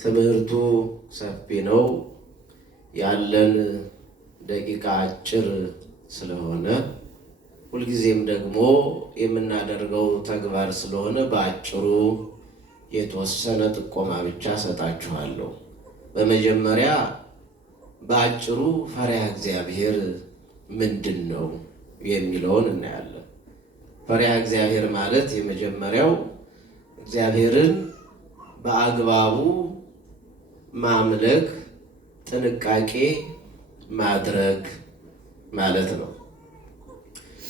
ትምህርቱ ሰፊ ነው። ያለን ደቂቃ አጭር ስለሆነ ሁልጊዜም ደግሞ የምናደርገው ተግባር ስለሆነ በአጭሩ የተወሰነ ጥቆማ ብቻ ሰጣችኋለሁ። በመጀመሪያ በአጭሩ ፈሪሃ እግዚአብሔር ምንድን ነው የሚለውን እናያለን። ፈሪሃ እግዚአብሔር ማለት የመጀመሪያው እግዚአብሔርን በአግባቡ ማምለክ፣ ጥንቃቄ ማድረግ ማለት ነው።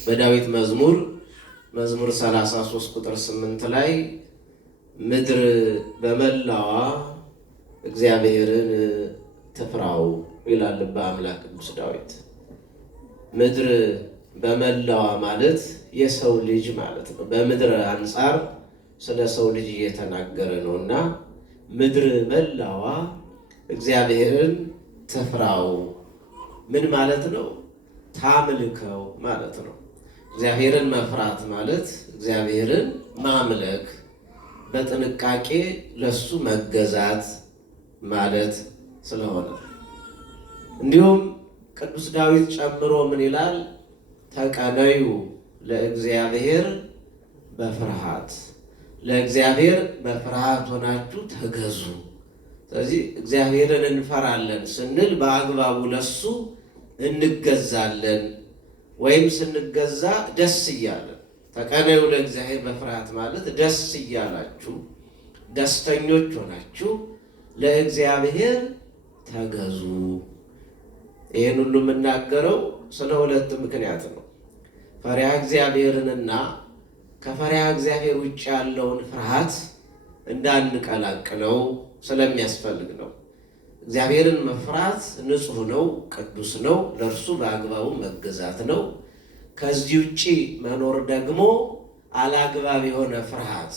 በዳዊት መዝሙር 33 ቁጥር 8 ላይ ምድር በመላዋ እግዚአብሔርን ትፍራው ይላል በአምላክ ቅዱስ ዳዊት። ምድር በመላዋ ማለት የሰው ልጅ ማለት ነው። በምድር አንጻር ስለ ሰው ልጅ እየተናገረ ነውና ምድር መላዋ እግዚአብሔርን ትፍራው ምን ማለት ነው? ታምልከው ማለት ነው። እግዚአብሔርን መፍራት ማለት እግዚአብሔርን ማምለክ፣ በጥንቃቄ ለሱ መገዛት ማለት ስለሆነ እንዲሁም ቅዱስ ዳዊት ጨምሮ ምን ይላል? ተቀነዩ ለእግዚአብሔር በፍርሃት፣ ለእግዚአብሔር በፍርሃት ሆናችሁ ተገዙ። ስለዚህ እግዚአብሔርን እንፈራለን ስንል በአግባቡ ለሱ እንገዛለን፣ ወይም ስንገዛ ደስ እያለን። ተቀነዩ ለእግዚአብሔር በፍርሃት ማለት ደስ እያላችሁ፣ ደስተኞች ሆናችሁ ለእግዚአብሔር ተገዙ። ይህን ሁሉ የምናገረው ስለ ሁለት ምክንያት ነው። ፈሪሃ እግዚአብሔርንና ከፈሪሃ እግዚአብሔር ውጭ ያለውን ፍርሃት እንዳንቀላቅለው ስለሚያስፈልግ ነው። እግዚአብሔርን መፍራት ንጹሕ ነው፣ ቅዱስ ነው፣ ለእርሱ በአግባቡ መገዛት ነው። ከዚህ ውጭ መኖር ደግሞ አላግባብ የሆነ ፍርሃት፣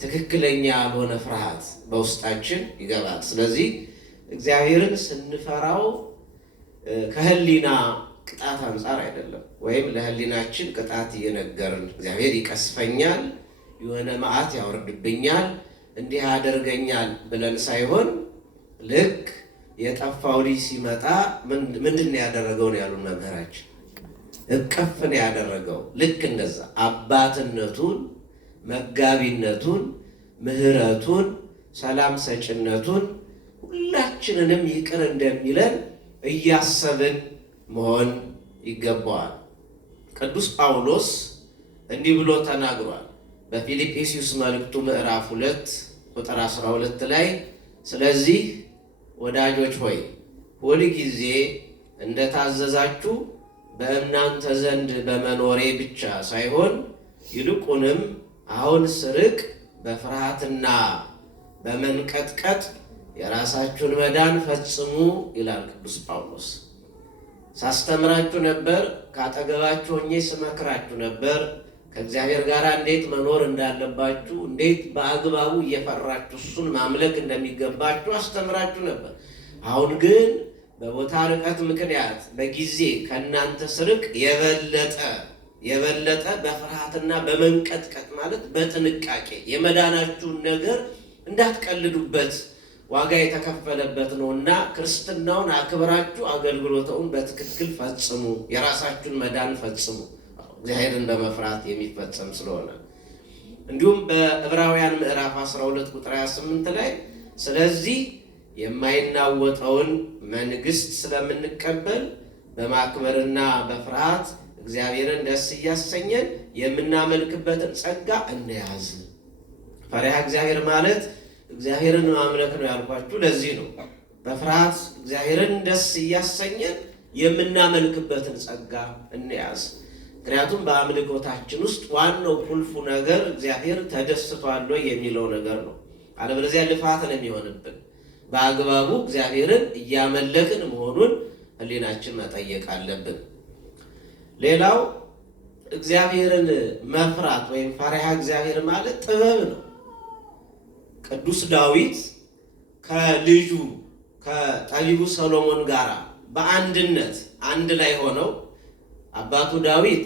ትክክለኛ ያልሆነ ፍርሃት በውስጣችን ይገባል። ስለዚህ እግዚአብሔርን ስንፈራው ከህሊና ቅጣት አንጻር አይደለም፣ ወይም ለህሊናችን ቅጣት እየነገርን እግዚአብሔር ይቀስፈኛል፣ የሆነ መዓት ያወርድብኛል፣ እንዲህ ያደርገኛል ብለን ሳይሆን ልክ የጠፋው ልጅ ሲመጣ ምንድን ያደረገው ነው ያሉን መምህራችን? እቅፍ ነው ያደረገው። ልክ እንደዛ አባትነቱን፣ መጋቢነቱን፣ ምሕረቱን፣ ሰላም ሰጭነቱን ሁላችንንም ይቅር እንደሚለን እያሰብን መሆን ይገባዋል። ቅዱስ ጳውሎስ እንዲህ ብሎ ተናግሯል በፊልጵስዩስ መልእክቱ ምዕራፍ 2 ቁጥር 12 ላይ ስለዚህ ወዳጆች ሆይ ሁል ጊዜ እንደታዘዛችሁ በእናንተ ዘንድ በመኖሬ ብቻ ሳይሆን ይልቁንም አሁን ስርቅ በፍርሃትና በመንቀጥቀጥ የራሳችሁን መዳን ፈጽሙ ይላል ቅዱስ ጳውሎስ። ሳስተምራችሁ ነበር፣ ካጠገባችሁ ሆኜ ስመክራችሁ ነበር፣ ከእግዚአብሔር ጋር እንዴት መኖር እንዳለባችሁ፣ እንዴት በአግባቡ እየፈራችሁ እሱን ማምለክ እንደሚገባችሁ አስተምራችሁ ነበር። አሁን ግን በቦታ ርቀት ምክንያት በጊዜ ከእናንተ ስርቅ የበለጠ በፍርሃትና በመንቀጥቀጥ ማለት በጥንቃቄ የመዳናችሁን ነገር እንዳትቀልዱበት ዋጋ የተከፈለበት ነውና ክርስትናውን አክብራችሁ አገልግሎተውን በትክክል ፈጽሙ፣ የራሳችሁን መዳን ፈጽሙ። እግዚአብሔርን በመፍራት የሚፈጸም ስለሆነ እንዲሁም በዕብራውያን ምዕራፍ 12 ቁጥር 28 ላይ ስለዚህ የማይናወጠውን መንግሥት ስለምንቀበል በማክበርና በፍርሃት እግዚአብሔርን ደስ እያሰኘን የምናመልክበትን ጸጋ እንያዝ። ፈሪሃ እግዚአብሔር ማለት እግዚአብሔርን ማምለክ ነው ያልኳችሁ ለዚህ ነው። በፍርሃት እግዚአብሔርን ደስ እያሰኘን የምናመልክበትን ጸጋ እንያዝ። ምክንያቱም በአምልኮታችን ውስጥ ዋናው ቁልፉ ነገር እግዚአብሔር ተደስቷል የሚለው ነገር ነው። አለበለዚያ ልፋት ነው የሚሆንብን። በአግባቡ እግዚአብሔርን እያመለክን መሆኑን ሕሊናችን መጠየቅ አለብን። ሌላው እግዚአብሔርን መፍራት ወይም ፈሪሃ እግዚአብሔር ማለት ጥበብ ነው። ቅዱስ ዳዊት ከልጁ ከጠቢቡ ሰሎሞን ጋር በአንድነት አንድ ላይ ሆነው አባቱ ዳዊት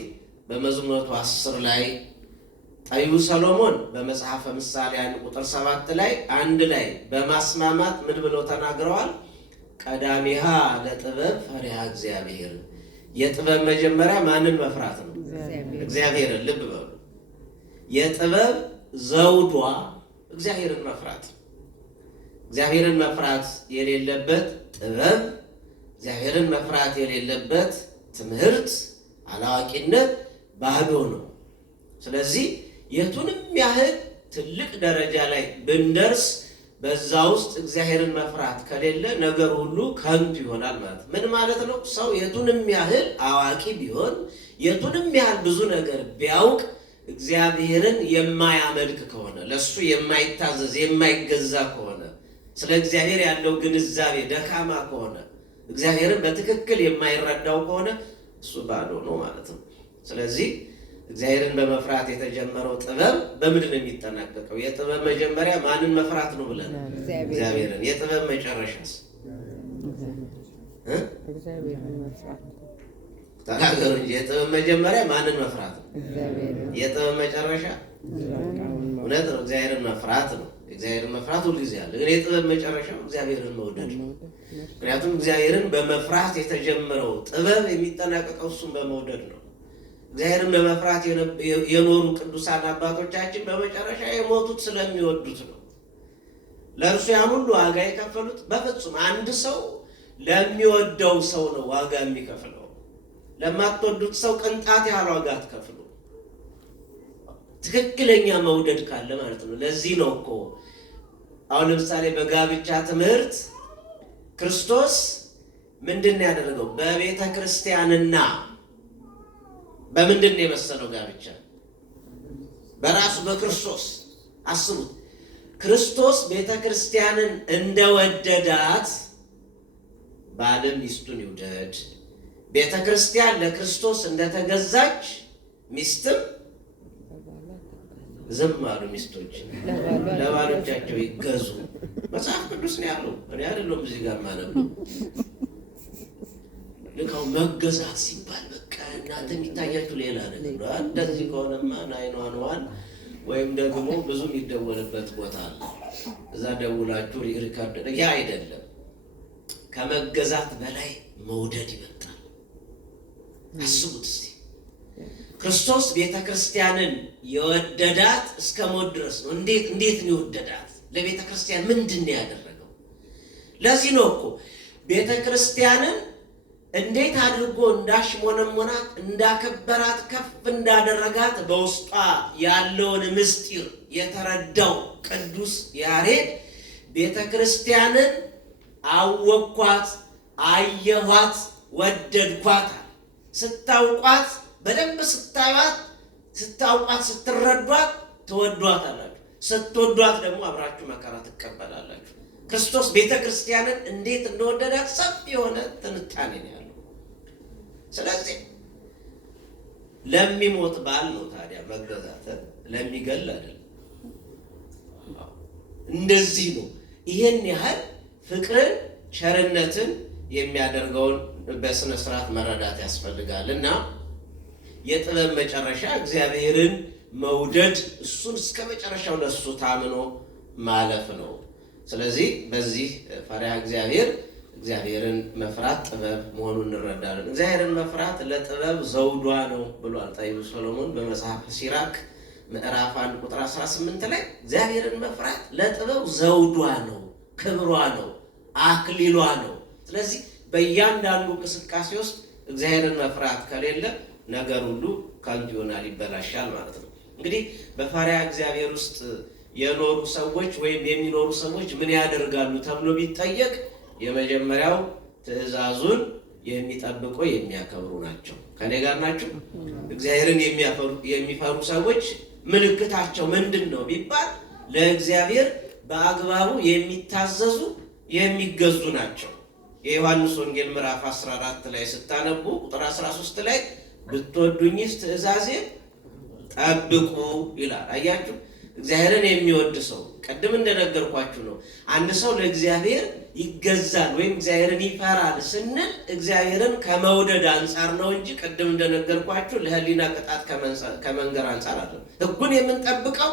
በመዝሙር 10 ላይ ጠቢቡ ሰሎሞን በመጽሐፈ ምሳሌ 1:7 ላይ አንድ ላይ በማስማማት ምን ብለው ተናግረዋል? ቀዳሚሃ ለጥበብ ፈሪሃ እግዚአብሔር። የጥበብ መጀመሪያ ማንን መፍራት ነው? እግዚአብሔርን። ልብ በሉ። የጥበብ ዘውዷ እግዚአብሔርን መፍራት። እግዚአብሔርን መፍራት የሌለበት ጥበብ፣ እግዚአብሔርን መፍራት የሌለበት ትምህርት፣ አላዋቂነት ባዶ ነው። ስለዚህ የቱንም ያህል ትልቅ ደረጃ ላይ ብንደርስ በዛ ውስጥ እግዚአብሔርን መፍራት ከሌለ ነገር ሁሉ ከንቱ ይሆናል ማለት ነው። ምን ማለት ነው? ሰው የቱንም ያህል አዋቂ ቢሆን፣ የቱንም ያህል ብዙ ነገር ቢያውቅ እግዚአብሔርን የማያመልክ ከሆነ፣ ለሱ የማይታዘዝ የማይገዛ ከሆነ፣ ስለ እግዚአብሔር ያለው ግንዛቤ ደካማ ከሆነ፣ እግዚአብሔርን በትክክል የማይረዳው ከሆነ እሱ ባዶ ነው ማለት ነው። ስለዚህ እግዚአብሔርን በመፍራት የተጀመረው ጥበብ በምንድን ነው የሚጠናቀቀው? የጥበብ መጀመሪያ ማንን መፍራት ነው ብለን? እግዚአብሔርን። የጥበብ መጨረሻስ? ተናገሩ እንጂ። የጥበብ መጀመሪያ ማንን መፍራት ነው? የጥበብ መጨረሻ እውነት ነው፣ እግዚአብሔርን መፍራት ነው። እግዚአብሔርን መፍራት ሁልጊዜ አለ። ግን የጥበብ መጨረሻው እግዚአብሔርን መውደድ ነው። ምክንያቱም እግዚአብሔርን በመፍራት የተጀመረው ጥበብ የሚጠናቀቀው እሱን በመውደድ ነው። እግዚአብሔርን በመፍራት የኖሩ ቅዱሳን አባቶቻችን በመጨረሻ የሞቱት ስለሚወዱት ነው። ለእርሱ ያን ሁሉ ዋጋ የከፈሉት በፍጹም አንድ ሰው ለሚወደው ሰው ነው ዋጋ የሚከፍለው። ለማትወዱት ሰው ቅንጣት ያህል ዋጋ አትከፍሉ። ትክክለኛ መውደድ ካለ ማለት ነው። ለዚህ ነው እኮ አሁን ለምሳሌ በጋብቻ ትምህርት ክርስቶስ ምንድን ነው ያደረገው? በቤተ ክርስቲያንና በምንድን ነው የመሰለው ጋብቻ? በራሱ በክርስቶስ። አስቡት፣ ክርስቶስ ቤተ ክርስቲያንን እንደወደዳት ባልም ሚስቱን ይውደድ። ቤተ ክርስቲያን ለክርስቶስ እንደተገዛች ሚስትም ዝም አሉ። ሚስቶች ለባሎቻቸው ይገዙ። መጽሐፍ ቅዱስ ነው ያለው፣ እኔ አይደለም እዚህ ጋር ማለት ነው። ልካው መገዛት ሲባል በቃ እናንተ የሚታያችሁ ሌላ ነገር ነው። እንደዚህ ከሆነማ ናይኗንዋን ወይም ደግሞ ብዙ የሚደወልበት ቦታ አለ። እዛ ደውላችሁ ሪካርድ ያ አይደለም። ከመገዛት በላይ መውደድ ይበልጣል። አስቡት እስቲ ክርስቶስ ቤተ ክርስቲያንን የወደዳት እስከ ሞት ድረስ ነው። እንዴት ነው የወደዳት? ለቤተ ክርስቲያን ምንድን ነው ያደረገው? ለዚህ ነው እኮ ቤተ ክርስቲያንን እንዴት አድርጎ እንዳሽሞነሞናት፣ እንዳከበራት፣ ከፍ እንዳደረጋት በውስጧ ያለውን ምስጢር የተረዳው ቅዱስ ያሬድ ቤተ ክርስቲያንን አወኳት፣ አየኋት፣ ወደድኳት። ስታውቋት በደንብ ስታውቋት ስትረዷት ትወዷት አላችሁ። ስትወዷት ደግሞ አብራችሁ መከራ ትቀበላላችሁ። ክርስቶስ ቤተ ክርስቲያንን እንዴት እንደወደዳት ሰፊ የሆነ ትንታኔ ነው ያለው። ስለዚህ ለሚሞት ባል ነው ታዲያ መገዛት፣ ለሚገል አይደለም። እንደዚህ ነው። ይህን ያህል ፍቅርን፣ ቸርነትን የሚያደርገውን በስነ ስርዓት መረዳት ያስፈልጋል። እና የጥበብ መጨረሻ እግዚአብሔርን መውደድ፣ እሱን እስከ መጨረሻው ለሱ ታምኖ ማለፍ ነው። ስለዚህ በዚህ ፈሪሃ እግዚአብሔርን መፍራት ጥበብ መሆኑን እንረዳለን። እግዚአብሔርን መፍራት ለጥበብ ዘውዷ ነው ብሏል ጠቢቡ ሰሎሞን በመጽሐፈ ሲራክ ምዕራፍ 1:18 ላይ እግዚአብሔርን መፍራት ለጥበብ ዘውዷ ነው፣ ክብሯ ነው፣ አክሊሏ ነው። ስለዚህ በእያንዳንዱ እንቅስቃሴ ውስጥ እግዚአብሔርን መፍራት ከሌለ ነገር ሁሉ ከንቱ ይሆናል፣ ይበላሻል ማለት ነው። እንግዲህ በፈሪሃ እግዚአብሔር ውስጥ የኖሩ ሰዎች ወይም የሚኖሩ ሰዎች ምን ያደርጋሉ ተብሎ ቢጠየቅ የመጀመሪያው ትእዛዙን የሚጠብቁ የሚያከብሩ ናቸው። ከኔ ጋር ናቸው። እግዚአብሔርን የሚፈሩ ሰዎች ምልክታቸው ምንድን ነው ቢባል ለእግዚአብሔር በአግባቡ የሚታዘዙ የሚገዙ ናቸው። የዮሐንስ ወንጌል ምዕራፍ 14 ላይ ስታነቡ ቁጥር 13 ላይ ብትወዱኝስ ትእዛዜን ጠብቁ ይላል። አያችሁ፣ እግዚአብሔርን የሚወድ ሰው ቀደም እንደነገርኳችሁ ነው። አንድ ሰው ለእግዚአብሔር ይገዛል ወይም እግዚአብሔርን ይፈራል ስንል እግዚአብሔርን ከመውደድ አንፃር ነው እንጂ ቀደም እንደነገርኳችሁ ለህሊና ቅጣት ከመንገር አንፃር አይደለም። ሕጉን የምንጠብቀው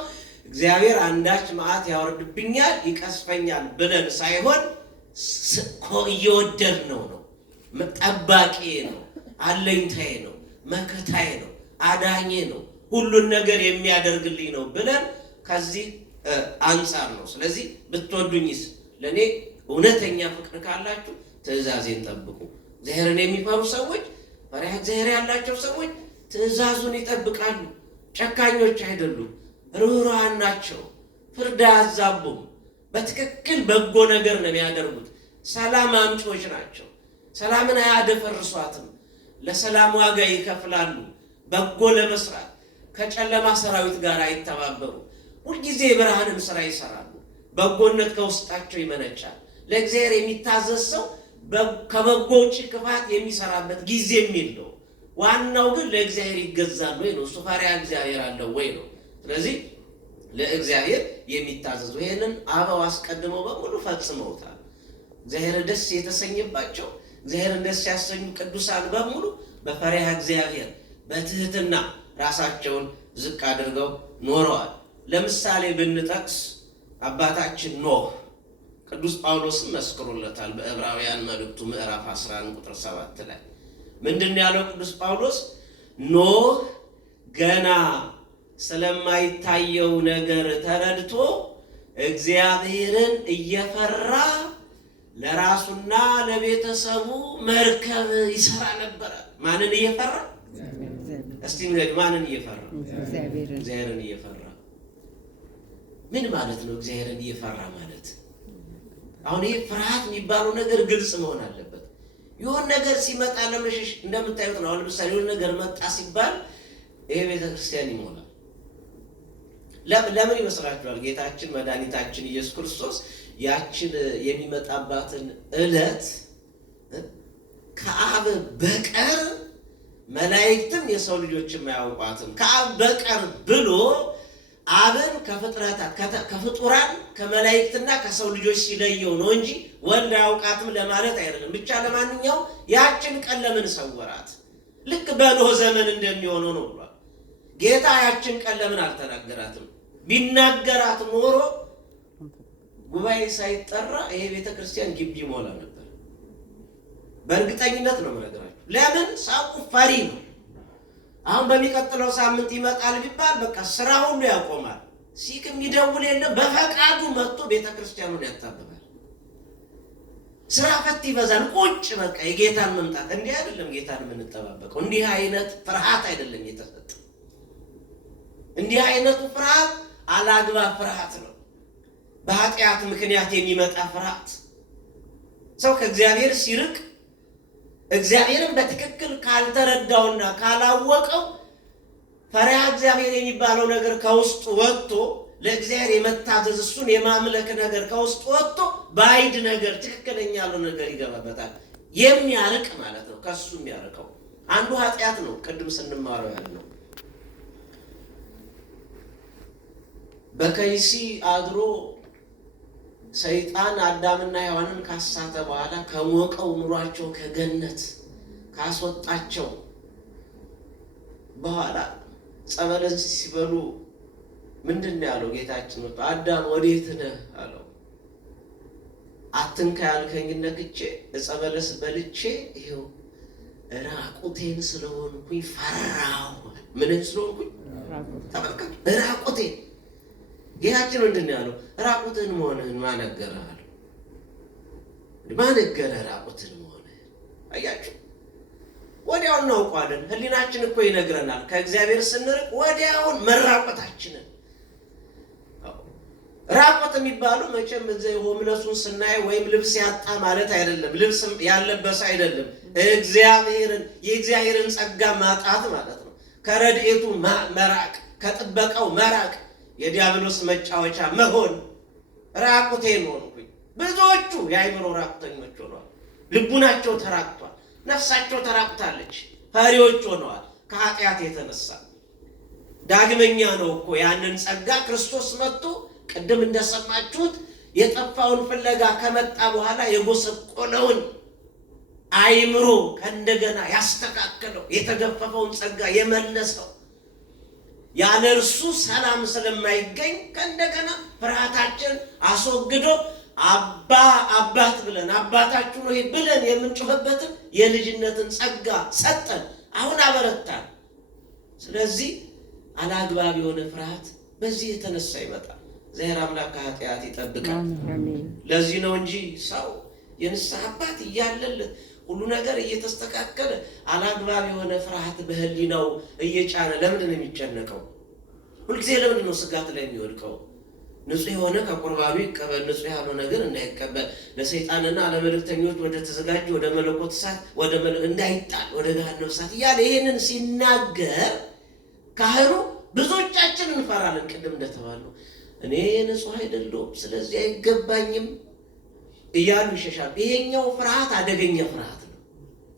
እግዚአብሔር አንዳች መዓት ያወርድብኛል ይቀስፈኛል ብለን ሳይሆን እየወደድ ነው። ጠባቂ ነው፣ አለኝታዬ ነው፣ መከታዬ ነው፣ አዳኜ ነው፣ ሁሉን ነገር የሚያደርግልኝ ነው ብለን ከዚህ አንፃር ነው። ስለዚህ ብትወዱኝስ፣ ለእኔ እውነተኛ ፍቅር ካላችሁ ትእዛዜን ጠብቁ። እግዚአብሔርን የሚፈሩ ሰዎች፣ ፈሪሃ እግዚአብሔር ያላቸው ሰዎች ትእዛዙን ይጠብቃሉ። ጨካኞች አይደሉም፣ ርኅሩሃን ናቸው፣ ፍርድ አያዛቡም። በትክክል በጎ ነገር ነው የሚያደርጉት። ሰላም አምጪዎች ናቸው። ሰላምን አያደፈርሷትም። ለሰላም ዋጋ ይከፍላሉ። በጎ ለመስራት ከጨለማ ሰራዊት ጋር አይተባበሩ። ሁልጊዜ የብርሃንን ስራ ይሰራሉ። በጎነት ከውስጣቸው ይመነጫል። ለእግዚአብሔር የሚታዘዝ ሰው ከበጎ ውጭ ክፋት የሚሰራበት ጊዜ የለው። ዋናው ግን ለእግዚአብሔር ይገዛል ወይ ነው። እሱ ፈሪሃ እግዚአብሔር አለው ወይ ነው። ስለዚህ ለእግዚአብሔር የሚታዘዙ ይሄንን አበው አስቀድመው በሙሉ ፈጽመውታል። እግዚአብሔር ደስ የተሰኘባቸው እግዚአብሔርን ደስ ያሰኙ ቅዱሳን በሙሉ በፈሪሃ እግዚአብሔር በትህትና ራሳቸውን ዝቅ አድርገው ኖረዋል። ለምሳሌ ብንጠቅስ አባታችን ኖህ ቅዱስ ጳውሎስም መስክሮለታል። በዕብራውያን መልእክቱ ምዕራፍ 11 ቁጥር 7 ላይ ምንድን ያለው ቅዱስ ጳውሎስ? ኖህ ገና ስለማይታየው ነገር ተረድቶ እግዚአብሔርን እየፈራ ለራሱና ለቤተሰቡ መርከብ ይሰራ ነበረ። ማንን እየፈራ? እስቲ ንገድ፣ ማንን እየፈራ? እግዚአብሔርን እየፈራ። ምን ማለት ነው እግዚአብሔርን እየፈራ ማለት? አሁን ይሄ ፍርሃት የሚባለው ነገር ግልጽ መሆን አለበት። ይሁን ነገር ሲመጣ ለመሸሽ እንደምታዩት ነው። አሁን ለምሳሌ ይሁን ነገር መጣ ሲባል ይሄ ቤተክርስቲያን ይሞላል። ለምን ይመስላችኋል? ጌታችን መድኃኒታችን ኢየሱስ ክርስቶስ ያችን የሚመጣባትን ዕለት ከአብ በቀር መላእክትም የሰው ልጆችም አያውቋትም ከአብ በቀር ብሎ አብን ከፍጡራን ከመላእክትና ከሰው ልጆች ሲለየው ነው እንጂ ወልድ አያውቃትም ለማለት አይደለም። ብቻ ለማንኛውም ያችን ቀን ለምን ሰወራት? ልክ በኖህ ዘመን እንደሚሆነው ነው ብሏል ጌታ። ያችን ቀን ለምን አልተናገራትም? ቢናገራት ኖሮ ጉባኤ ሳይጠራ ይሄ ቤተክርስቲያን ግቢ ሞላ ነበር። በእርግጠኝነት ነው የምነግራችሁ። ለምን? ሰው ፈሪ ነው። አሁን በሚቀጥለው ሳምንት ይመጣል ቢባል በቃ ስራ ሁሉ ያቆማል። ሲክ የሚደውል የለም። በፈቃዱ መጥቶ ቤተክርስቲያኑን ያታብባል። ስራ ፈት ይበዛል። ቁጭ በቃ የጌታን መምጣት እንዲህ አይደለም። ጌታን የምንጠባበቀው እንዲህ አይነት ፍርሃት አይደለም የተሰጠ። እንዲህ አይነቱ ፍርሃት አላግባብ ፍርሃት ነው። በኃጢአት ምክንያት የሚመጣ ፍርሃት። ሰው ከእግዚአብሔር ሲርቅ እግዚአብሔርን በትክክል ካልተረዳውና ካላወቀው ፈሪሃ እግዚአብሔር የሚባለው ነገር ከውስጡ ወጥቶ ለእግዚአብሔር የመታዘዝ እሱን የማምለክ ነገር ከውስጡ ወጥቶ ባይድ ነገር ትክክለኛ ያለው ነገር ይገባበታል። የሚያርቅ ማለት ነው። ከሱ የሚያርቀው አንዱ ኃጢአት ነው። ቅድም ስንማረው ያለው በከይሲ አድሮ ሰይጣን አዳምና ሔዋንን ካሳተ በኋላ ከሞቀው ኑሯቸው ከገነት ካስወጣቸው በኋላ ጸበልን ሲበሉ ምንድን ነው ያለው ጌታችን? አዳም ወዴት ነህ አለው። አትንካ ያልከኝን ነክቼ ዕፀ በለስ በልቼ ይኸው ራቁቴን ስለሆንኩኝ ፈራሁ። ምንን ስለሆንኩኝ? ራቁቴን። ጌታችን ምንድን ነው ያለው? ራቁትን መሆንህን ማን ነገረህ አለው። ማን ነገረህ ራቁትን መሆንህን? አያችሁ፣ ወዲያው እናውቀዋለን። ህሊናችን እኮ ይነግረናል። ከእግዚአብሔር ስንርቅ ወዲያውን መራቆታችንን። ራቆት የሚባለው መቼም እዚህ ሆምለሱን ስናይ ወይም ልብስ ያጣ ማለት አይደለም። ልብስ ያለበሰ አይደለም። የእግዚአብሔርን ጸጋ ማጣት ማለት ነው። ከረድኤቱ መራቅ፣ ከጥበቃው መራቅ፣ የዲያብሎስ መጫወቻ መሆን። ራቁቴን ሆንኩኝ። ብዙዎቹ የአእምሮ ራቁተኞች ሆነዋል። ልቡናቸው ተራቁቷል። ነፍሳቸው ተራቁታለች። ፈሪዎች ሆነዋል ከኃጢአት የተነሳ። ዳግመኛ ነው እኮ ያንን ጸጋ ክርስቶስ መጥቶ ቅድም እንደሰማችሁት የጠፋውን ፍለጋ ከመጣ በኋላ የጎሰቆለውን አይምሮ ከእንደገና ያስተካከለው የተገፈፈውን ጸጋ የመለሰው ያለ እርሱ ሰላም ስለማይገኝ ከእንደገና ፍርሃታችን አስወግዶ አባት ብለን አባታችሁ ነው ብለን የምንጮህበትን የልጅነትን ጸጋ ሰጠን። አሁን አበረታን። ስለዚህ አላግባብ የሆነ ፍርሃት በዚህ የተነሳ ይመጣል። እግዚአብሔር አምላክ ከኃጢአት ይጠብቃል። ለዚህ ነው እንጂ ሰው የንስሐ አባት እያለለት ሁሉ ነገር እየተስተካከለ አላግባብ የሆነ ፍርሃት በህሊናው እየጫነ ለምንድን ነው የሚጨነቀው? ሁልጊዜ ለምንድን ነው ስጋት ላይ የሚወድቀው? ንጹሕ የሆነ ከቁርባኑ ይቀበል፣ ንጹሕ ያልሆነ ግን እንዳይቀበል፣ ለሰይጣንና ለመልእክተኞች ወደ ተዘጋጀ ወደ መለኮት እሳት እንዳይጣል ወደ ገሃነመ እሳት እያለ ይህንን ሲናገር ካህኑ ብዙዎቻችን እንፈራለን። ቅድም እንደተባለው እኔ ንጹሕ አይደለሁም ስለዚህ አይገባኝም እያሉ ይሸሻሉ። ይሄኛው ፍርሃት አደገኛ ፍርሃት ነው።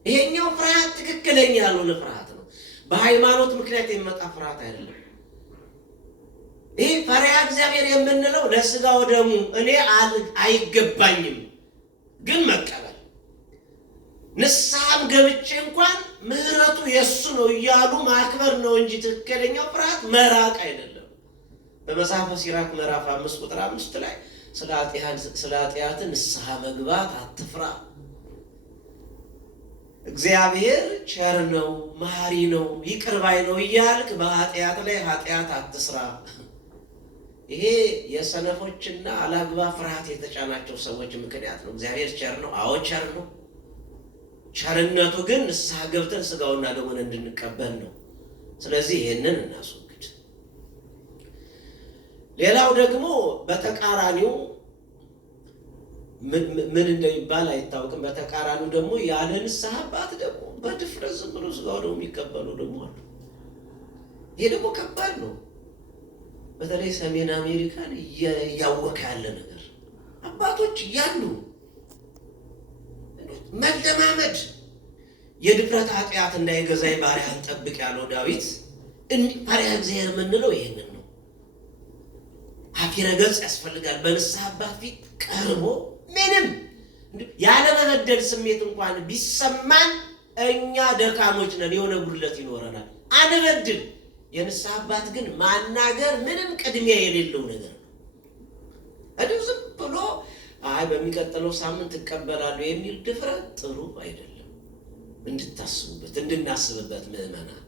ይሄኛው ፍርሃት ትክክለኛ ያልሆነ ፍርሃት ነው። በሃይማኖት ምክንያት የሚመጣ ፍርሃት አይደለም። ይሄ ፈሪሃ እግዚአብሔር የምንለው ለስጋው ደሙ እኔ አይገባኝም ግን መቀበል፣ ንስሐም ገብቼ እንኳን ምህረቱ የሱ ነው እያሉ ማክበር ነው እንጂ ትክክለኛው ፍርሃት መራቅ አይደለም። በመጽሐፈ ሲራክ ምዕራፍ 5 ቁጥር 5 ላይ ስለ ኃጢአት ንስሐ መግባት አትፍራ፣ እግዚአብሔር ቸር ነው፣ መሐሪ ነው፣ ይቅር ባይ ነው እያልክ በኃጢአት ላይ ኃጢአት አትስራ። ይሄ የሰነፎችና አላግባብ ፍርሃት የተጫናቸው ሰዎች ምክንያት ነው። እግዚአብሔር ቸር ነው። አዎ ቸር ነው። ቸርነቱ ግን ንስሐ ገብተን ስጋውና ደሙን እንድንቀበል ነው። ስለዚህ ይህንን እናስወግድ። ሌላው ደግሞ በተቃራኒው ምን እንደሚባል አይታወቅም። በተቃራኒው ደግሞ ያለ ንስሐ አባት ደግሞ በድፍረት ዝም ብሎ ስጋው ደሙ የሚቀበሉ ደግሞ አሉ። ይሄ ደግሞ ከባድ ነው። በተለይ ሰሜን አሜሪካን እያወከ ያለ ነገር አባቶች እያሉ መለማመድ የድፍረት ኃጢአት እንዳይገዛኝ ባሪያህን ጠብቅ ያለው ዳዊት ፈሪሃ እግዚአብሔር የምንለው ይሄንን ነው። ሀፊረ ገጽ ያስፈልጋል። በንስሐ አባት ፊት ቀርቦ ምንም ያለመበደል ስሜት እንኳን ቢሰማን እኛ ደካሞች ነን፣ የሆነ ጉድለት ይኖረናል፣ አንበድል። የንስሐ አባት ግን ማናገር ምንም ቅድሚያ የሌለው ነገር ነው። እንዲሁ ዝም ብሎ በሚቀጥለው ሳምንት እቀበላለሁ የሚል ድፍረት ጥሩ አይደለም። እንድታስቡበት እንድናስብበት ምዕመናን፣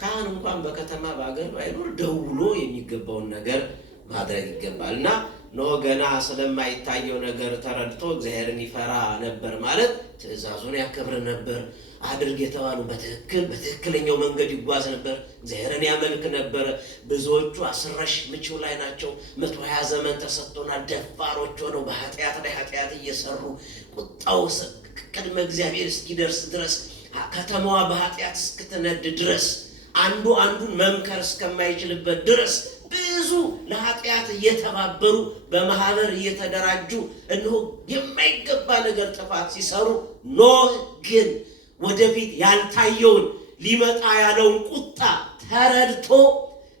ካህን እንኳን በከተማ በአገር ባይኖር ደውሎ የሚገባውን ነገር ማድረግ ይገባል። እና ኖህ ገና ስለማይታየው ነገር ተረድቶ እግዚአብሔርን ይፈራ ነበር ማለት ትእዛዙን ያከብር ነበር። አድርግ የተባሉ በትክክለኛው መንገድ ይጓዝ ነበር። እግዚአብሔርን ያመልክ ነበር። ብዙዎቹ አስረሽ ምችው ላይ ናቸው። 120 ዘመን ተሰጥቶናል። ደፋሮች ሆነው በኃጢአት ላይ ኃጢአት እየሰሩ ቁጣው ቅድመ እግዚአብሔር እስኪደርስ ድረስ ከተማዋ በኃጢአት እስክትነድ ድረስ አንዱ አንዱን መምከር እስከማይችልበት ድረስ ብዙ ለኃጢአት እየተባበሩ በማህበር እየተደራጁ እነሆ የማይገባ ነገር ጥፋት ሲሰሩ ኖህ ግን ወደፊት ያልታየውን ሊመጣ ያለውን ቁጣ ተረድቶ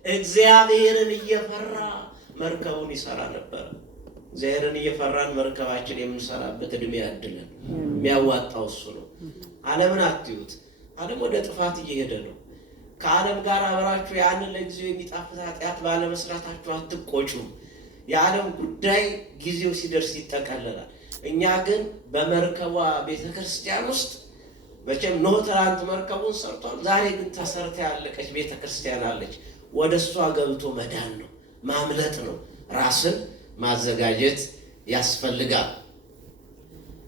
እግዚአብሔርን እየፈራ መርከቡን ይሰራ ነበር። እግዚአብሔርን እየፈራን መርከባችን የምንሰራበት እድሜ ያድለን። የሚያዋጣው እሱ ነው። ዓለምን አትዩት። ዓለም ወደ ጥፋት እየሄደ ነው። ከዓለም ጋር አብራችሁ ያንን ለጊዜው የሚጣፍጥ ኃጢአት ባለመስራታችሁ አትቆጩ። የዓለም ጉዳይ ጊዜው ሲደርስ ይጠቀለላል። እኛ ግን በመርከቧ ቤተክርስቲያን ውስጥ መቼም ኖህ ትናንት መርከቡን ሰርቷል። ዛሬ ግን ተሰርታ ያለቀች ቤተክርስቲያን አለች። ወደ እሷ ገብቶ መዳን ነው፣ ማምለጥ ነው፣ ራስን ማዘጋጀት ያስፈልጋል።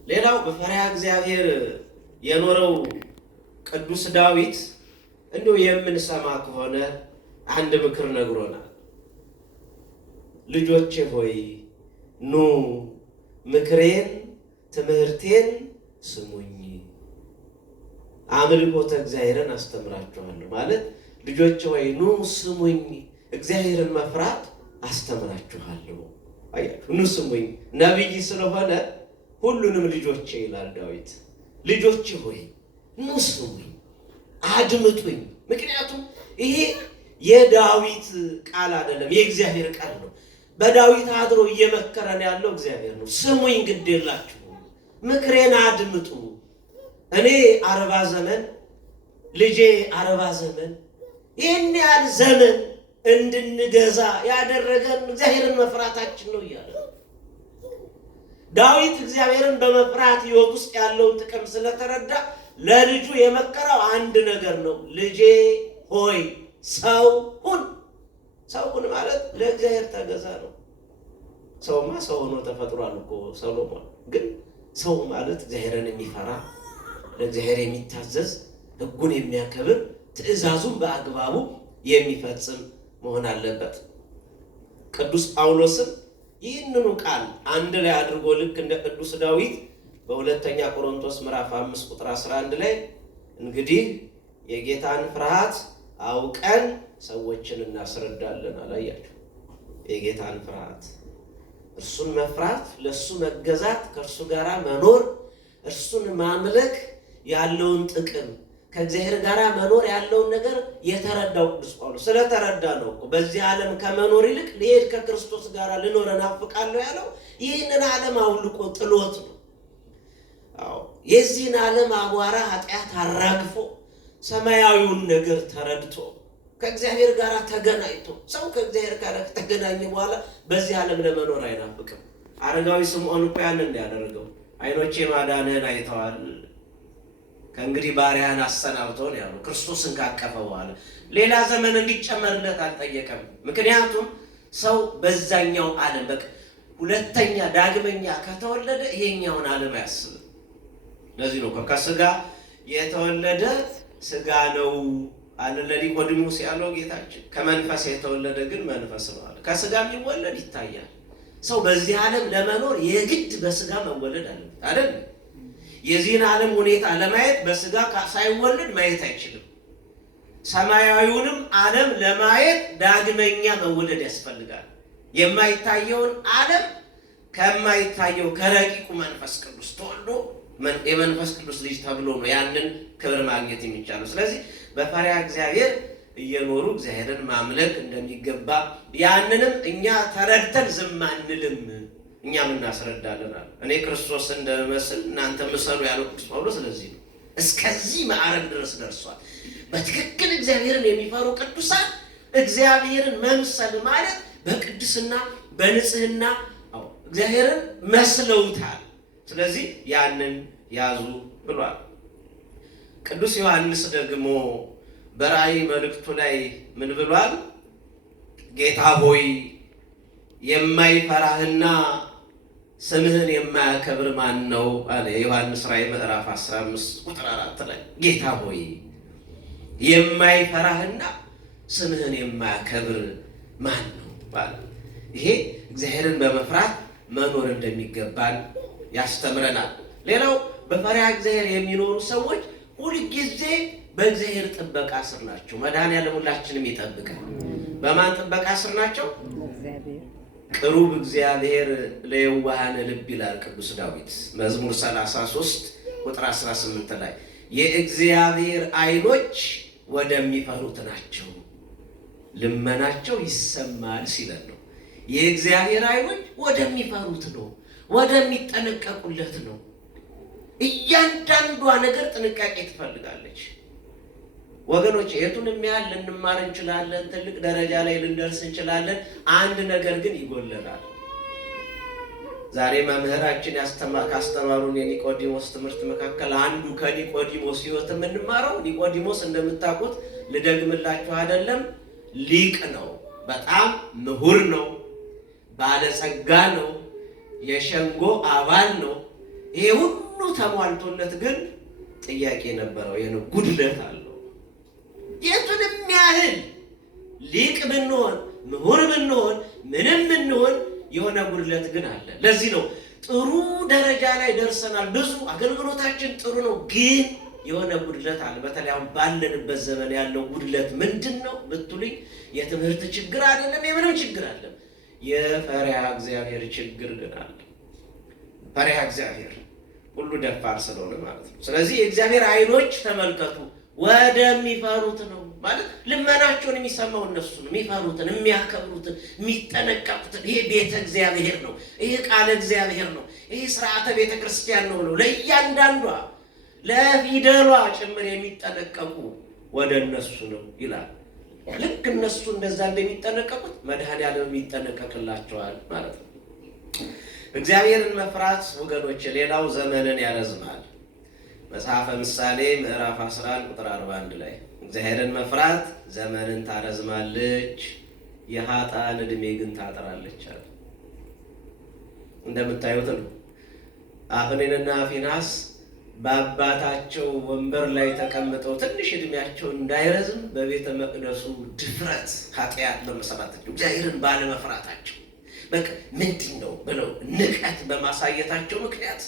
ሌላው በፈሪሃ እግዚአብሔር የኖረው ቅዱስ ዳዊት እንደው የምንሰማ ከሆነ አንድ ምክር ነግሮናል። ልጆቼ ሆይ ኑ ምክሬን ትምህርቴን ስሙኝ፣ አምልኮተ እግዚአብሔርን አስተምራችኋለሁ ማለት ልጆቼ ሆይ ኑ ስሙኝ፣ እግዚአብሔርን መፍራት አስተምራችኋለሁ። አያችሁ፣ ኑ ስሙኝ። ነቢይ ስለሆነ ሁሉንም ልጆቼ ይላል ዳዊት። ልጆቼ ሆይ ኑ ስሙኝ፣ አድምጡኝ። ምክንያቱም ይሄ የዳዊት ቃል አይደለም፣ የእግዚአብሔር ቃል ነው። በዳዊት አድሮ እየመከረን ያለው እግዚአብሔር ነው። ስሙኝ፣ ግድ የላችሁ ምክሬን አድምጡ። እኔ 40 ዘመን ልጄ 40 ዘመን ይህን ያህል ዘመን እንድንገዛ ያደረገን እግዚአብሔርን መፍራታችን ነው እያለ ዳዊት እግዚአብሔርን በመፍራት ሕይወት ውስጥ ያለውን ጥቅም ስለተረዳ ለልጁ የመከረው አንድ ነገር ነው። ልጄ ሆይ ሰው ሁን። ሰው ሁን ማለት ለእግዚአብሔር ተገዛ ነው። ሰውማ ሰው ሆኖ ተፈጥሯል እኮ ሰሎሞን። ግን ሰው ማለት እግዚአብሔርን የሚፈራ ለእግዚአብሔር የሚታዘዝ ሕጉን የሚያከብር ትእዛዙን በአግባቡ የሚፈጽም መሆን አለበት። ቅዱስ ጳውሎስም ይህንኑ ቃል አንድ ላይ አድርጎ ልክ እንደ ቅዱስ ዳዊት በሁለተኛ ቆሮንቶስ ምዕራፍ 5 ቁጥር 11 ላይ እንግዲህ የጌታን ፍርሃት አውቀን ሰዎችን እናስረዳለን አላያችሁ? የጌታን ፍርሃት፣ እርሱን መፍራት፣ ለእሱ መገዛት፣ ከእርሱ ጋር መኖር፣ እርሱን ማምለክ ያለውን ጥቅም ከእግዚአብሔር ጋር መኖር ያለውን ነገር የተረዳው ቅዱስ ጳውሎስ ስለተረዳ ነው እኮ በዚህ ዓለም ከመኖር ይልቅ ልሄድ ከክርስቶስ ጋር ልኖር እናፍቃለሁ ያለው። ይህንን ዓለም አውልቆ ጥሎት ነው። አዎ የዚህን ዓለም አቧራ ኃጢአት አራግፎ ሰማያዊውን ነገር ተረድቶ ከእግዚአብሔር ጋር ተገናኝቶ ሰው ከእግዚአብሔር ጋር ከተገናኘ በኋላ በዚህ ዓለም ለመኖር አይናፍቅም። አረጋዊ ስምዖን እኮ ያንን ያደረገው ዓይኖቼ ማዳንህን አይተዋል ከእንግዲህ ባሪያህን አሰናብተው ነው ያለው። ክርስቶስን ካቀፈ በኋላ ሌላ ዘመን እንዲጨመርለት አልጠየቀም። ምክንያቱም ሰው በዛኛው ዓለም በቃ ሁለተኛ ዳግመኛ ከተወለደ ይሄኛውን ዓለም አያስብም። ለዚህ ነው ከስጋ የተወለደ ስጋ ነው አለ ለኒቆዲሞስ ያለው ጌታችን። ከመንፈስ የተወለደ ግን መንፈስ ነው አለ። ከስጋ የሚወለድ ይታያል። ሰው በዚህ ዓለም ለመኖር የግድ በስጋ መወለድ አለበት አይደል? የዚህን ዓለም ሁኔታ ለማየት በስጋ ሳይወለድ ማየት አይችልም። ሰማያዊውንም ዓለም ለማየት ዳግመኛ መወለድ ያስፈልጋል። የማይታየውን ዓለም ከማይታየው ከረቂቁ መንፈስ ቅዱስ ተወልዶ የመንፈስ ቅዱስ ልጅ ተብሎ ነው ያንን ክብር ማግኘት የሚቻለው። ስለዚህ በፈሪሃ እግዚአብሔር እየኖሩ እግዚአብሔርን ማምለክ እንደሚገባ ያንንም እኛ ተረድተን ዝም አንልም፣ እኛም እናስረዳለን አለ። እኔ ክርስቶስ እንደመስል እናንተ ምሰሉ ያለው ቅዱስ ጳውሎስ ስለዚህ ነው። እስከዚህ ማዕረግ ድረስ ደርሷል። በትክክል እግዚአብሔርን የሚፈሩ ቅዱሳን እግዚአብሔርን መምሰል ማለት በቅድስና በንጽህና እግዚአብሔርን መስለውታል። ስለዚህ ያንን ያዙ ብሏል። ቅዱስ ዮሐንስ ደግሞ በራእይ መልእክቱ ላይ ምን ብሏል? ጌታ ሆይ የማይፈራህና ስምህን የማያከብር ማን ነው አለ። የዮሐንስ ራእይ ምዕራፍ 15 ቁጥር 4 ላይ ጌታ ሆይ የማይፈራህና ስምህን የማያከብር ማን ነው አለ። ይሄ እግዚአብሔርን በመፍራት መኖር እንደሚገባን ያስተምረናል። ሌላው በፈሪሃ እግዚአብሔር የሚኖሩ ሰዎች ሁልጊዜ በእግዚአብሔር ጥበቃ ስር ናቸው። መድኃኔዓለም ሁላችንም ይጠብቃል። በማን ጥበቃ ስር ናቸው? ቅሩብ እግዚአብሔር ለየዋሃን ልብ ይላል ቅዱስ ዳዊት መዝሙር 33 ቁጥር 18 ላይ የእግዚአብሔር ዓይኖች ወደሚፈሩት ናቸው፣ ልመናቸው ይሰማል ሲለን ነው። የእግዚአብሔር ዓይኖች ወደሚፈሩት ነው፣ ወደሚጠነቀቁለት ነው። እያንዳንዷ ነገር ጥንቃቄ ትፈልጋለች። ወገኖች የቱንም ያህል ልንማር እንችላለን፣ ትልቅ ደረጃ ላይ ልንደርስ እንችላለን። አንድ ነገር ግን ይጎለናል። ዛሬ መምህራችን ካስተማሩን የኒቆዲሞስ ትምህርት መካከል አንዱ ከኒቆዲሞስ ሕይወት የምንማረው ኒቆዲሞስ እንደምታውቁት ልደግምላችሁ አይደለም፣ ሊቅ ነው፣ በጣም ምሁር ነው፣ ባለጸጋ ነው፣ የሸንጎ አባል ነው። ይሄ ሁሉ ተሟልቶለት ግን ጥያቄ ነበረው፣ ጉድለት አለው። የቱንም ያህል ሊቅ ብንሆን ምሁር ብንሆን ምንም ብንሆን የሆነ ጉድለት ግን አለ። ለዚህ ነው ጥሩ ደረጃ ላይ ደርሰናል፣ ብዙ አገልግሎታችን ጥሩ ነው፣ ግን የሆነ ጉድለት አለ። በተለይ አሁን ባለንበት ዘመን ያለው ጉድለት ምንድን ነው ብትሉኝ የትምህርት ችግር አይደለም፣ የምንም ችግር አለ፣ የፈሪሃ እግዚአብሔር ችግር ግን አለ። ፈሪሃ እግዚአብሔር ሁሉ ደፋር ስለሆነ ማለት ነው። ስለዚህ የእግዚአብሔር ዓይኖች ተመልከቱ ወደሚፈሩት ነው ማለት ልመናቸውን የሚሰማው እነሱ ነው። የሚፈሩትን፣ የሚያከብሩትን፣ የሚጠነቀቁትን። ይሄ ቤተ እግዚአብሔር ነው፣ ይሄ ቃለ እግዚአብሔር ነው፣ ይሄ ስርዓተ ቤተ ክርስቲያን ነው ብለው ለእያንዳንዷ ለፊደሏ ጭምር የሚጠነቀቁ ወደ እነሱ ነው ይላል። ልክ እነሱ እንደዛ እንደሚጠነቀቁት መድኃኔዓለም ይጠነቀቅላቸዋል ማለት ነው። እግዚአብሔርን መፍራት ወገኖች ሌላው ዘመንን ያረዝማል። መጽሐፈ ምሳሌ ምዕራፍ 11 ቁጥር 41 ላይ እግዚአብሔርን መፍራት ዘመንን ታረዝማለች፣ የኃጥአን ዕድሜ ግን ታጥራለች አለ። እንደምታዩት ነው። አፍኒንና ፊንሐስ በአባታቸው ወንበር ላይ ተቀምጠው ትንሽ ዕድሜያቸው እንዳይረዝም በቤተ መቅደሱ ድፍረት ኃጢአት በመሰራታቸው እግዚአብሔርን ባለመፍራታቸው በቃ ምንድን ነው ብለው ንቀት በማሳየታቸው ምክንያት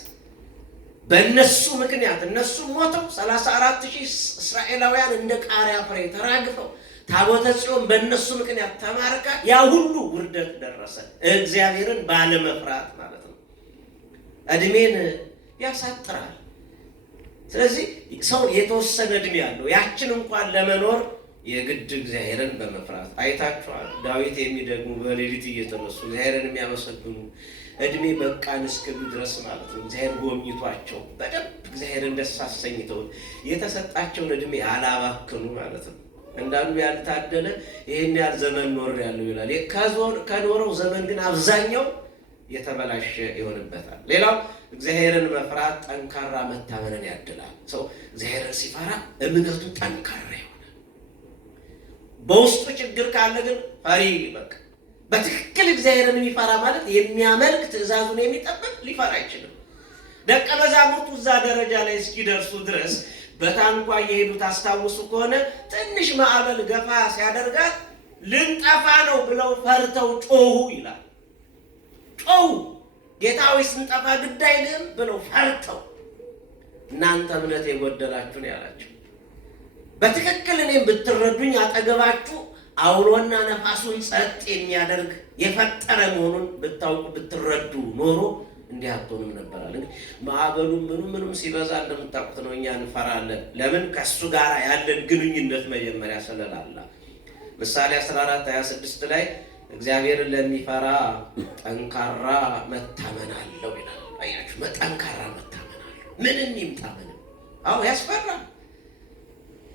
በእነሱ ምክንያት እነሱ ሞተው 34,000 እስራኤላውያን እንደ ቃሪያ ፍሬ ተራግፈው ታቦተ ጽዮን በእነሱ ምክንያት ተማርካ ያ ሁሉ ውርደት ደረሰ። እግዚአብሔርን ባለመፍራት ማለት ነው። ዕድሜን ያሳጥራል። ስለዚህ ሰው የተወሰነ ዕድሜ ያለው ያችን እንኳን ለመኖር የግድ እግዚአብሔርን በመፍራት አይታችኋል። ዳዊት የሚደግሙ በሌሊት እየተነሱ እግዚአብሔርን የሚያመሰግኑ ዕድሜ በቃን እስኪሉ ድረስ ማለት ነው። እግዚአብሔር ጎብኝቷቸው በደንብ እግዚአብሔርን ደስ አሰኝተው የተሰጣቸውን ዕድሜ ያላባክኑ ማለት ነው። እንዳንዱ ያልታደለ ይህን ያህል ዘመን ኖር ያለው ይላል። ከኖረው ዘመን ግን አብዛኛው የተበላሸ ይሆንበታል። ሌላው እግዚአብሔርን መፍራት ጠንካራ መታመንን ያድላል። ሰው እግዚአብሔርን ሲፈራ እምነቱ ጠንካራ ይሆናል። በውስጡ ችግር ካለ ግን ፈሪ በቃ በትክክል እግዚአብሔርን የሚፈራ ማለት የሚያመልክ ትእዛዙን የሚጠብቅ ሊፈራ አይችልም። ደቀ መዛሙርቱ እዛ ደረጃ ላይ እስኪደርሱ ድረስ በታንኳ እየሄዱ ታስታውሱ ከሆነ ትንሽ ማዕበል ገፋ ሲያደርጋት ልንጠፋ ነው ብለው ፈርተው ጮሁ ይላል። ጮሁ ጌታ ሆይ ስንጠፋ ግድ አይልም ብለው ፈርተው እናንተ እምነት የጎደላችሁ ነው ያላቸው። በትክክል እኔም ብትረዱኝ አጠገባችሁ አውሎና ነፋሱን ጸጥ የሚያደርግ የፈጠረ መሆኑን ብታውቁ ብትረዱ ኖሮ እንዲህ አትሆንም ነበራል። እንግዲህ ማዕበሉ ምኑም ሲበዛ እንደምታውቁት ነው። እኛ እንፈራለን። ለምን? ከሱ ጋር ያለን ግንኙነት መጀመሪያ ስለላላ። ምሳሌ 14:26 ላይ እግዚአብሔርን ለሚፈራ ጠንካራ መታመን አለው ይላል። አያችሁ፣ ጠንካራ መታመን አለው። ምንም ይምጣ ምንም። አዎ ያስፈራል።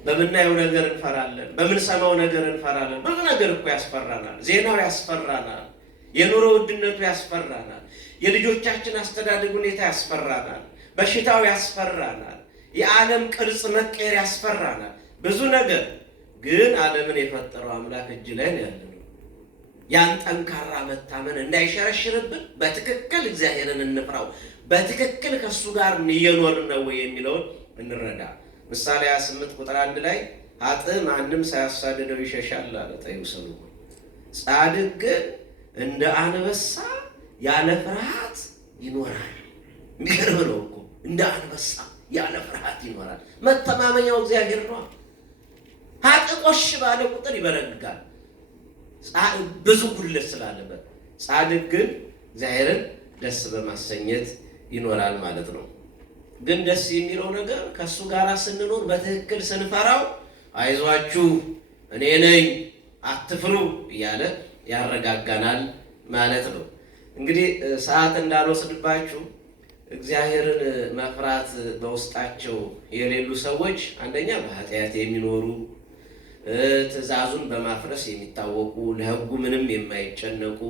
በምናየው ነገር እንፈራለን፣ በምንሰማው ነገር እንፈራለን። ብዙ ነገር እኮ ያስፈራናል። ዜናው ያስፈራናል፣ የኑሮ ውድነቱ ያስፈራናል፣ የልጆቻችን አስተዳደግ ሁኔታ ያስፈራናል፣ በሽታው ያስፈራናል፣ የዓለም ቅርጽ መቀየር ያስፈራናል። ብዙ ነገር ግን ዓለምን የፈጠረው አምላክ እጅ ላይ ነው ያለው። ያን ጠንካራ መታመን እንዳይሸረሽርብን በትክክል እግዚአብሔርን እንፍራው። በትክክል ከእሱ ጋር እየኖርን ነው የሚለውን እንረዳ። ምሳሌ 28 ቁጥር 1 ላይ ኃጥእ ማንም ሳያሳድደው ይሸሻል አለ ጠቢቡ ሰሎሞን። ጻድቅ ግን እንደ አንበሳ ያለ ፍርሃት ይኖራል። የሚገርም ነው እኮ እንደ አንበሳ ያለ ፍርሃት ይኖራል። መተማመኛው እግዚአብሔር ነው። ኃጥእ ቆሽ ባለ ቁጥር ይበረግጋል፣ ብዙ ጉድለት ስላለበት። ጻድቅ ግን እግዚአብሔርን ደስ በማሰኘት ይኖራል ማለት ነው። ግን ደስ የሚለው ነገር ከእሱ ጋር ስንኖር በትክክል ስንፈራው አይዟችሁ እኔ ነኝ አትፍሩ እያለ ያረጋጋናል ማለት ነው። እንግዲህ ሰዓት እንዳልወስድባችሁ እግዚአብሔርን መፍራት በውስጣቸው የሌሉ ሰዎች አንደኛ በኃጢአት የሚኖሩ ትእዛዙን በማፍረስ የሚታወቁ ለሕጉ ምንም የማይጨነቁ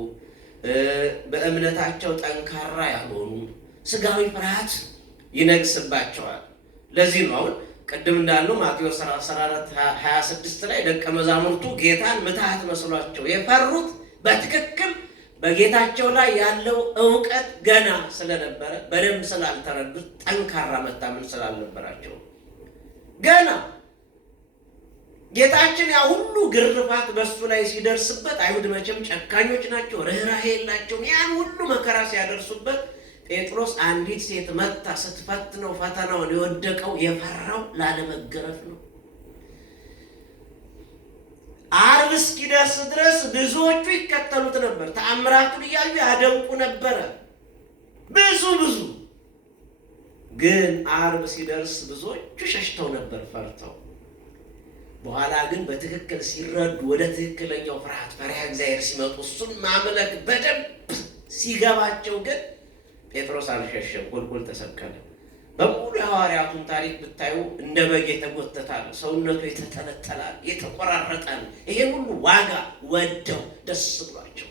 በእምነታቸው ጠንካራ ያልሆኑ ስጋዊ ፍርሃት ይነግስባቸዋል። ለዚህ ነው አሁን ቅድም እንዳልነው ማቴዎስ 14:26 ላይ ደቀ መዛሙርቱ ጌታን ምትሃት መስሏቸው የፈሩት በትክክል በጌታቸው ላይ ያለው ዕውቀት ገና ስለነበረ በደንብ ስላልተረዱት ጠንካራ መታመን ስላልነበራቸው ገና ጌታችን ያ ሁሉ ግርፋት በሱ ላይ ሲደርስበት አይሁድ መቼም ጨካኞች ናቸው፣ ርኅራኄ የላቸውም። ያን ሁሉ መከራ ሲያደርሱበት ጴጥሮስ አንዲት ሴት መታ ስትፈትነው ፈተናውን የወደቀው የፈራው ላለመገረፍ ነው። ዓርብ እስኪደርስ ድረስ ብዙዎቹ ይከተሉት ነበር። ተአምራቱን እያዩ ያደንቁ ነበረ። ብዙ ግን ዓርብ ሲደርስ ብዙዎቹ ሸሽተው ነበር ፈርተው። በኋላ ግን በትክክል ሲረዱ ወደ ትክክለኛው ፍርሃት ፈሪሃ እግዚአብሔር ሲመጡ እሱን ማምለክ በደንብ ሲገባቸው ግን ጴጥሮስ አልሸሸም፣ ቁልቁል ተሰቀለ። በሙሉ የሐዋርያቱን ታሪክ ብታዩ እንደ በግ የተጎተታል፣ ሰውነቱ የተተለተላል፣ የተቆራረጣል። ይሄን ሁሉ ዋጋ ወደው ደስ ብሏቸው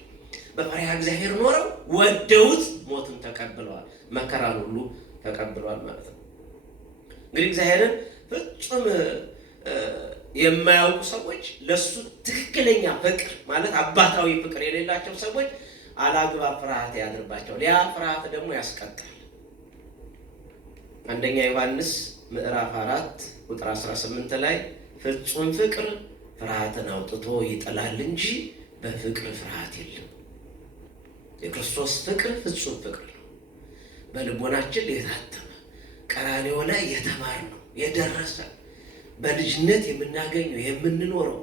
በፈሪሃ እግዚአብሔር ኖረው ወደውት ሞትን ተቀብለዋል፣ መከራን ሁሉ ተቀብለዋል ማለት ነው። እንግዲህ እግዚአብሔርን ፍጹም የማያውቁ ሰዎች ለሱ ትክክለኛ ፍቅር ማለት አባታዊ ፍቅር የሌላቸው ሰዎች አላግባብ ፍርሃት ያድርባቸዋል። ያ ፍርሃት ደግሞ ያስቀጣል። አንደኛ ዮሐንስ ምዕራፍ 4 ቁጥር 18 ላይ ፍጹም ፍቅር ፍርሃትን አውጥቶ ይጥላል እንጂ በፍቅር ፍርሃት የለም። የክርስቶስ ፍቅር ፍጹም ፍቅር ነው። በልቦናችን የታተመ ቀራንዮ ላይ የተማርነው የደረሰ በልጅነት የምናገኘው የምንኖረው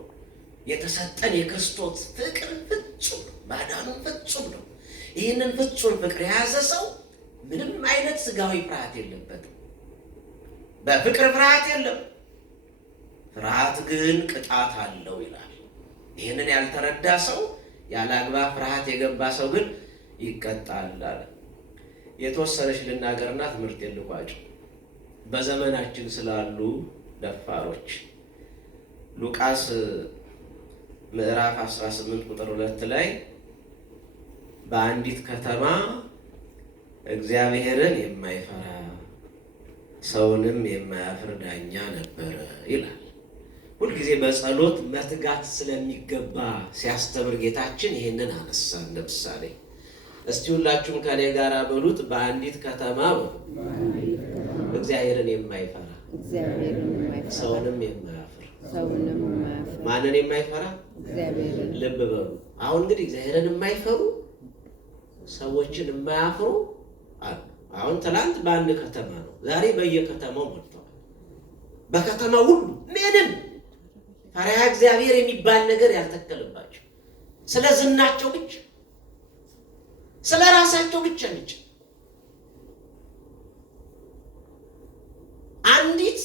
የተሰጠን የክርስቶስ ፍቅር ፍጹም ነው። ማዳኑ ፍጹም ነው። ይህንን ፍጹም ፍቅር የያዘ ሰው ምንም አይነት ስጋዊ ፍርሃት የለበትም። በፍቅር ፍርሃት የለም። ፍርሃት ግን ቅጣት አለው ይላል። ይህንን ያልተረዳ ሰው ያለ አግባብ ፍርሃት የገባ ሰው ግን ይቀጣል አለ። የተወሰነች ልናገርና ትምህርት የልቋጭ በዘመናችን ስላሉ ደፋሮች ሉቃስ ምዕራፍ 18 ቁጥር 2 ላይ በአንዲት ከተማ እግዚአብሔርን የማይፈራ ሰውንም የማያፍር ዳኛ ነበረ ይላል። ሁልጊዜ በጸሎት መትጋት ስለሚገባ ሲያስተምር ጌታችን ይህንን አነሳን። ለምሳሌ እስቲ ሁላችሁም ከኔ ጋር በሉት፣ በአንዲት ከተማ እግዚአብሔርን የማይፈራ ሰውንም የማያፍር። ማንን የማይፈራ? እግዚአብሔርን። ልብ በሉ። አሁን እንግዲህ እግዚአብሔርን የማይፈሩ ሰዎችን የማያፍሩ አሉ። አሁን ትናንት በአንድ ከተማ ነው፣ ዛሬ በየከተማው ሞልተዋል። በከተማው ሁሉ ምንም ፈሪሃ እግዚአብሔር የሚባል ነገር ያልተከለባቸው ስለ ዝናቸው ብቻ ስለ ራሳቸው ብቻ ነች። አንዲት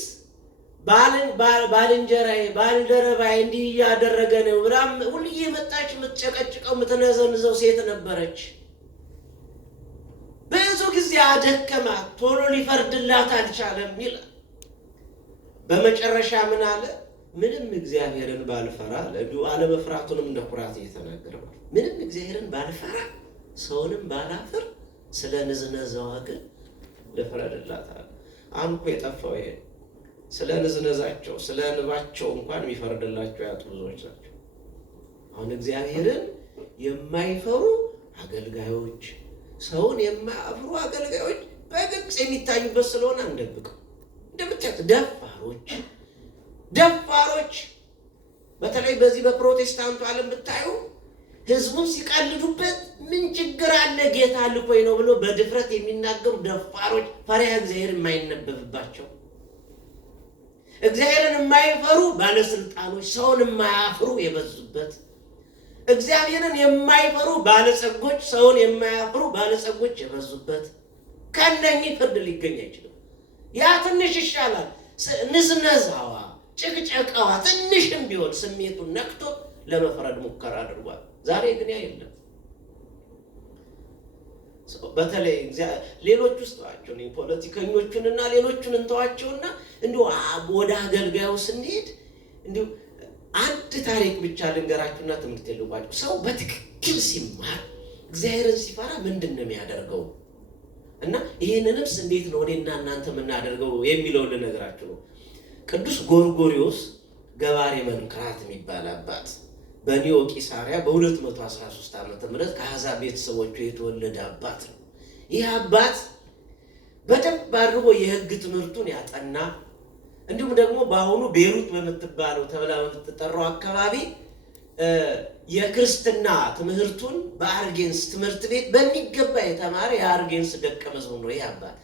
ባልንጀራዬ ባልደረባዬ እንዲህ እያደረገ ነው ብላም ሁልዬ መጣች የምትጨቀጭቀው የምትነዘንዘው ሴት ነበረች። ብዙ ጊዜ አደከማት፣ ቶሎ ሊፈርድላት አልቻለም ይላል። በመጨረሻ ምን አለ? ምንም እግዚአብሔርን ባልፈራ አለመፍራቱንም እንደ ኩራት እየተናገረ ምንም እግዚአብሔርን ባልፈራ ሰውንም ባላፍር ስለ ንዝነዛዋ ግን ልፍረድላታል። አሁን እኮ የጠፋው ይሄ ስለ ንዝነዛቸው ስለ እንባቸው እንኳን የሚፈርድላቸው ያጡ ብዙዎች ናቸው። አሁን እግዚአብሔርን የማይፈሩ አገልጋዮች፣ ሰውን የማያፍሩ አገልጋዮች በግልጽ የሚታዩበት ስለሆነ አንደብቀው። እንደምታዩት ደፋሮች በተለይ በዚህ በፕሮቴስታንቱ ዓለም ብታዩ ህዝቡን ሲቀልዱበት ምን ችግር አለ ጌታ ልኮይ ነው ብሎ በድፍረት የሚናገሩ ደፋሮች፣ ፈሪሃ እግዚአብሔር የማይነበብባቸው እግዚአብሔርን የማይፈሩ ባለስልጣኖች፣ ሰውን የማያፍሩ የበዙበት፣ እግዚአብሔርን የማይፈሩ ባለጸጎች፣ ሰውን የማያፍሩ ባለጸጎች የበዙበት። ከነኚህ ፍርድ ሊገኝ አይችልም። ያ ትንሽ ይሻላል። ንዝነዛዋ፣ ጭቅጨቃዋ ትንሽም ቢሆን ስሜቱን ነክቶ ለመፍረድ ሙከራ አድርጓል። ዛሬ ግን ያ የለም። በተለይ ሌሎች ውስጥ ናቸው ፖለቲከኞቹንና ሌሎቹን እንተዋቸውና እንዲሁ ወደ አገልጋዩ ስንሄድ እንዲሁ አንድ ታሪክ ብቻ ልንገራችሁና ትምህርት የለባችሁ። ሰው በትክክል ሲማር እግዚአብሔርን ሲፈራ ምንድን ነው የሚያደርገው እና ይህንንምስ እንዴት ነው እኔና እናንተ የምናደርገው የሚለውን ልነግራችሁ ነው። ቅዱስ ጎርጎርዮስ ገባሬ መንክራት የሚባል አባት በኒዮ ቂሳሪያ በ213 ዓመተ ምህረት ከአሕዛብ ቤተሰቦቹ የተወለደ አባት ነው። ይህ አባት በደንብ አድርጎ የሕግ ትምህርቱን ያጠና እንዲሁም ደግሞ በአሁኑ ቤሩት በምትባለው ተብላ በምትጠራው አካባቢ የክርስትና ትምህርቱን በአርጌንስ ትምህርት ቤት በሚገባ የተማረ የአርጌንስ ደቀ መዝሙር ነው። ይህ አባት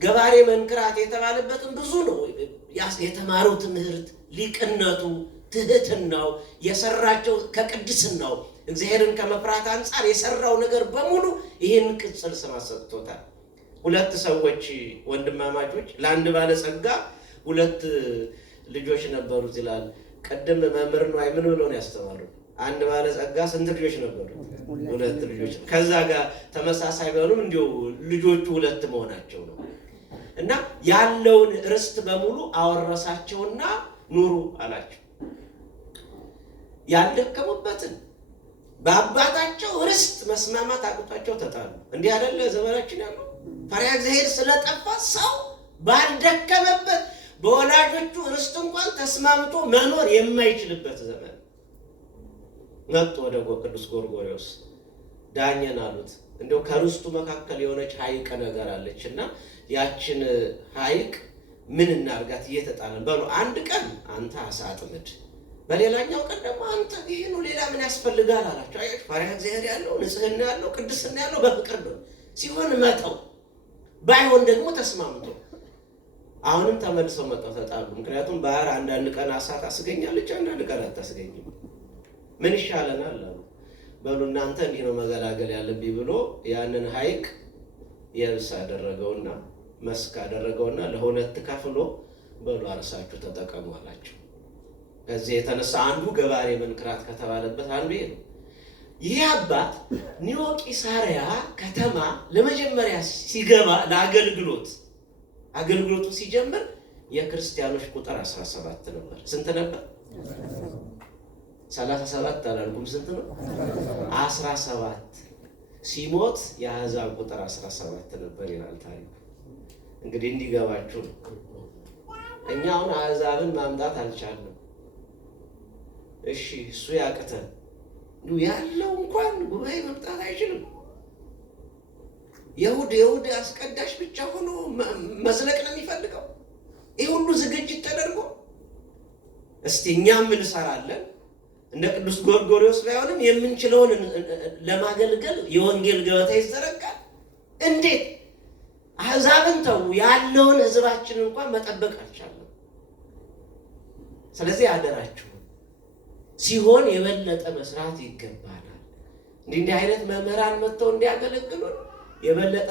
ገባሬ መንክራት የተባለበትም ብዙ ነው። የተማረው ትምህርት ሊቅነቱ፣ ትህትናው፣ የሰራቸው ከቅድስናው እግዚአብሔርን ከመፍራት አንጻር የሰራው ነገር በሙሉ ይህን ቅጽል ስም ሰጥቶታል። ሁለት ሰዎች ወንድማማቾች ለአንድ ባለጸጋ ሁለት ልጆች ነበሩት ይላል። ቀደም መምህር ነው አይምን ብሎ ነው ያስተማሩ። አንድ ባለጸጋ ስንት ልጆች ነበሩ? 2 ልጆች። ከዛ ጋር ተመሳሳይ ቢሆኑም እንዲሁ ልጆቹ 2 መሆናቸው ነው። እና ያለውን ርስት በሙሉ አወረሳቸውና ኑሩ አላቸው። ያልደከሙበትን በአባታቸው ርስት መስማማት አቅቷቸው ተጣሉ። እንዲህ አይደለ ዘመናችን ያለው? ፈሪሃ እግዚአብሔር ስለጠፋ ሰው ባልደከመበት በወላጆቹ ርስት እንኳን ተስማምቶ መኖር የማይችልበት ዘመን መጡ። ወደ ቅዱስ ጎርጎርዮስ ዳኘን አሉት። እንደው ከርስቱ መካከል የሆነች ሐይቅ ነገር አለችና ያችን ሐይቅ ምን እናርጋት እየተጣለን በሉ። አንድ ቀን አንተ አሳ አጥምድ፣ በሌላኛው ቀን ደግሞ አንተ። ይሄ ነው ሌላ ምን ያስፈልጋል አላቸው። አያችሁ፣ ፈሪሃ እግዚአብሔር ያለው ንጽህና ያለው ቅድስና ያለው በፍቅር ነው። ሲሆን መተው ባይሆን ደግሞ ተስማምቶ። አሁንም ተመልሰው መጣው ተጣሉ። ምክንያቱም ባህር አንዳንድ ቀን አሳ ታስገኛለች፣ አንዳንድ ቀን አታስገኝም። ምን ይሻለናል አሉ። በሉ እናንተ እንዲህ ነው መገላገል ያለብኝ ብሎ ያንን ሐይቅ የብስ አደረገውና መስክ አደረገውና ለ2 ከፍሎ በሉ አርሳችሁ ተጠቀሙ አላቸው። ከዚህ የተነሳ አንዱ ገባሬ መንክራት ከተባለበት አንዱ ይሄ ነው። ይህ አባት ኒዮቂሳርያ ከተማ ለመጀመሪያ ሲገባ አገልግሎቱ ሲጀምር የክርስቲያኖች ቁጥር 17 ነበር። ስንት ነበር? 37 አላልኩም። ስንት ነው? 17። ሲሞት የአሕዛብ ቁጥር 17 ነበር ይላል ታሪክ። እንግዲህ እንዲገባችሁ ነው። እኛ አሁን አሕዛብን ማምጣት አልቻልንም። እሺ እሱ ያቅተን ያለው እንኳን ጉባኤ መምጣት አይችልም። የሁድ አስቀዳሽ ብቻ ሆኖ መዝለቅ ነው የሚፈልገው። ይህ ሁሉ ዝግጅት ተደርጎ እስቲ እኛም እንሰራለን እንደ ቅዱስ ጎርጎርዮስ ባይሆንም የምንችለውን ለማገልገል የወንጌል ገበታ ይዘረጋል። እንዴት አሕዛብን ተው ያለውን ሕዝባችን እንኳን መጠበቅ አልቻለም። ስለዚህ አደራችሁ ሲሆን የበለጠ መስራት ይገባናል። እንዲህ አይነት መምህራን መጥተው እንዲያገለግሉን የበለጠ